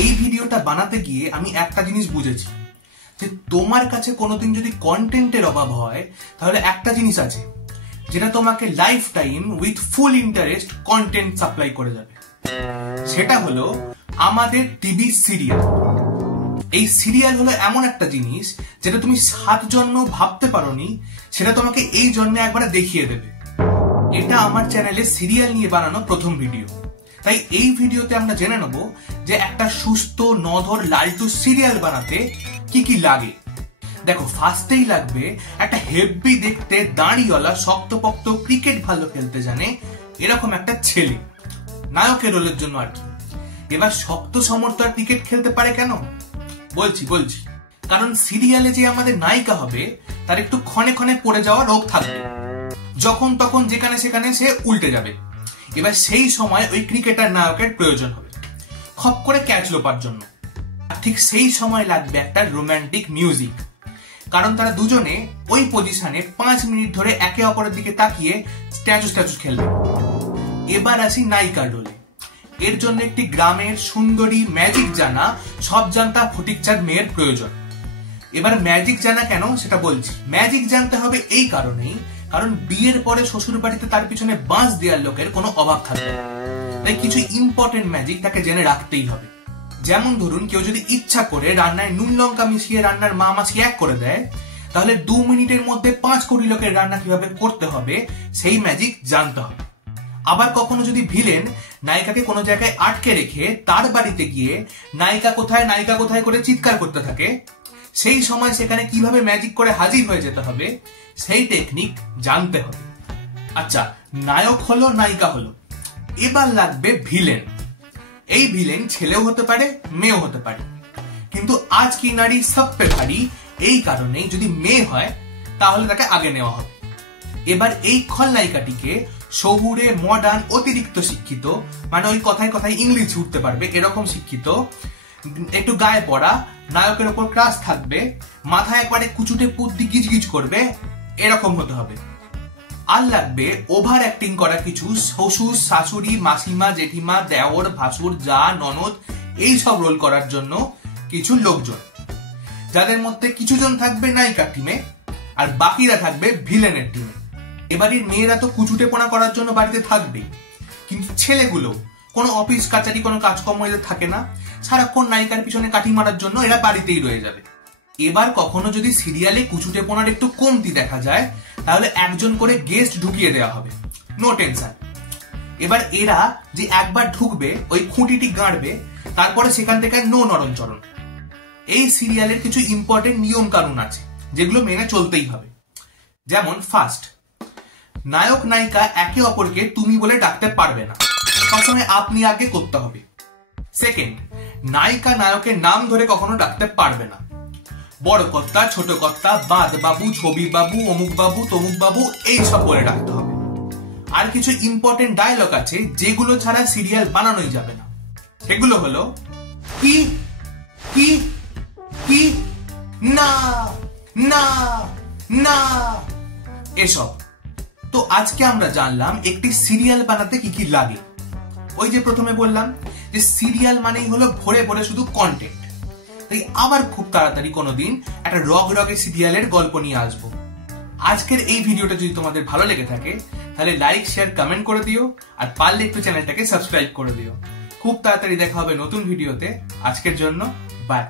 এই ভিডিওটা বানাতে গিয়ে আমি একটা জিনিস বুঝেছি যে তোমার কাছে কোনোদিন যদি কন্টেন্টের অভাব হয় তাহলে একটা জিনিস আছে যেটা তোমাকে life time with full interest content supply করে যাবে। সেটা হলো আমাদের টিভি সিরিয়াল। এই সিরিয়াল হলো এমন একটা জিনিস যেটা তুমি 7 জন্ম ভাবতে পারোনি, সেটা তোমাকে এই জন্মে একবার দেখিয়ে দেবে। এটা আমার চ্যানেলে সিরিয়াল নিয়ে বানানো প্রথম ভিডিও, তাই এই ভিডিওতে আমরা জেনে নেব যে একটা সুস্থ নধর লালটু সিরিয়াল বানাতে কি কি লাগে। দেখো, ফার্স্টেই লাগবে একটা হেভি দেখতে দাঁড়িওয়ালা শক্তপোক্ত ক্রিকেট ভালো খেলতে জানে এরকম একটা ছেলে, নায়কের রোলের জন্য আর কি। এবার শক্ত সমর্থ আর ক্রিকেট খেলতে পারে কেন বলছি, কারণ সিরিয়ালে যে আমাদের নায়িকা হবে তার একটু ক্ষণে ক্ষণে পড়ে যাওয়া রোগ থাকবে, যখন তখন যেখানে সেখানে সে উল্টে যাবে। এবার সেই সময় ওই ক্রিকেটার নায়কের প্রয়োজন হবে খপ করে ক্যাচ লোপার জন্য। ঠিক সেই সময় লাগবে একটা রোমান্টিক মিউজিক, কারণ তারা দুজনে ওই পজিশনে 5 মিনিট ধরে একে অপরের দিকে তাকিয়ে স্ট্যাচু খেলবে। এবার আসি নায়িকার রোলে। এর জন্য একটি গ্রামের সুন্দরী ম্যাজিক জানা সব জানতা ফটিকচাঁদ মেয়ের প্রয়োজন। এবার ম্যাজিক জানা কেন সেটা বলছি। ম্যাজিক জানতে হবে এই কারণেই, কারণ বিয়ের পরে শ্বশুর বাড়িতে তার পিছনে বাঁশ দেওয়ার লোকের কোনো অভাব থাকবে, তাই কিছু ইম্পর্টেন্ট ম্যাজিক তাকে জেনে রাখতেই হবে। যেমন ধরুন, কেউ যদি ইচ্ছা করে রান্নায় নুন লঙ্কা মিশিয়ে রান্নার মা মাছি এক করে দেয়, তাহলে 2 মিনিটের মধ্যে 5 কোটি লোকের রান্না কিভাবে করতে হবে সেই ম্যাজিক জানতে হবে। আবার কখনো যদি ভিলেন নায়িকাকে কোনো জায়গায় আটকে রেখে তার বাড়িতে গিয়ে নায়িকা কোথায় করে চিৎকার করতে থাকে, সেই সময় সেখানে কিভাবে ম্যাজিক করে হাজির হয়ে যেতে হবে সেই টেকনিক জানতে হবে। আচ্ছা, নায়ক হলো, নায়িকা হলো, এবার লাগবে ভিলেন। এই ভিলেন ছেলেও হতে পারে, মেয়েও হতে পারে, কিন্তু আজ কি নারী সব পে ভারী, এই কারণেই যদি মেয়ে হয় তাহলে তাকে আগে নেওয়া হবে। এবার এই খলনায়িকাটিকে শহুরে মডার্ন অতিরিক্ত শিক্ষিত, মানে ওই কথায় ইংলিশ উঠতে পারবে এরকম শিক্ষিত, একটু গায়ে পড়া, নায়কের ওপর ক্রাশ থাকবে, মাথায় একবারে কুচুটে পুদ্দি গিজগিজ করবে, এরকম হতে হবে। আর লাগবে ওভার অ্যাক্টিং করা কিছু শ্বশুর শাশুড়ি মাসিমা জেঠিমা দেওর ভাসুর যা ননদ এই সব রোল করার জন্য কিছু লোকজন, যাদের মধ্যে কিছু জন থাকবে নায়িকার টিমে আর বাকিরা থাকবে ভিলেনের টিমে। এবারের মেয়েরা তো কুচুটেপনা করার জন্য বাড়িতে থাকবেই, কিন্তু ছেলেগুলো কোনো অফিস কাচারি কোনো কাজকর্ম এদের থাকে না, সারাক্ষণ নায়িকার পিছনে কাঠি মারার জন্য এরা বাড়িতেই রয়ে যাবে। এবার কখনো যদি সিরিয়ালে কুচুটেপনার একটু কমতি দেখা যায় তাহলে একজন করে গেস্ট ঢুকিয়ে দেওয়া হবে, নো টেনশন। এবার এরা যে একবার ঢুকবে ওই খুঁটিটি গাঁড়বে, তারপরে সেখান থেকে নো নরণচরণ। এই সিরিয়ালের কিছু ইম্পর্টেন্ট নিয়ম কানুন আছে যেগুলো মেনে চলতেই হবে। যেমন ফার্স্ট, নায়ক নায়িকা একে অপরকে তুমি বলে ডাকতে পারবে না, সবসময় আপনি আগে করতে হবে। সেকেন্ড, নায়িকা নায়কের নাম ধরে কখনো ডাকতে পারবে না, বড় কর্তা ছোট কর্তা বাদ বাবু ছবি বাবু অমুক বাবু তমুক বাবু এইসব বলে ডাকতে হবে। আর কিছু ইম্পর্টেন্ট ডায়লগ আছে যেগুলো ছাড়া সিরিয়াল বানানোই যাবে না, সেগুলো হলো কি কি কি, না না না, এসব। তো আজকে আমরা জানলাম একটি সিরিয়াল বানাতে কি কি লাগে। ওই যে প্রথমে বললাম যে সিরিয়াল মানেই হলো ভরে ভরে শুধু কন্টেন্ট, তাই আবার খুব তাড়াতাড়ি কোনোদিন একটা রগে সিরিয়ালের গল্প নিয়ে আসবো। আজকের এই ভিডিওটা যদি তোমাদের ভালো লেগে থাকে তাহলে লাইক শেয়ার কমেন্ট করে দিও, আর পারলে একটু চ্যানেলটাকে সাবস্ক্রাইব করে দিও। খুব তাড়াতাড়ি দেখা হবে নতুন ভিডিওতে। আজকের জন্য বাই।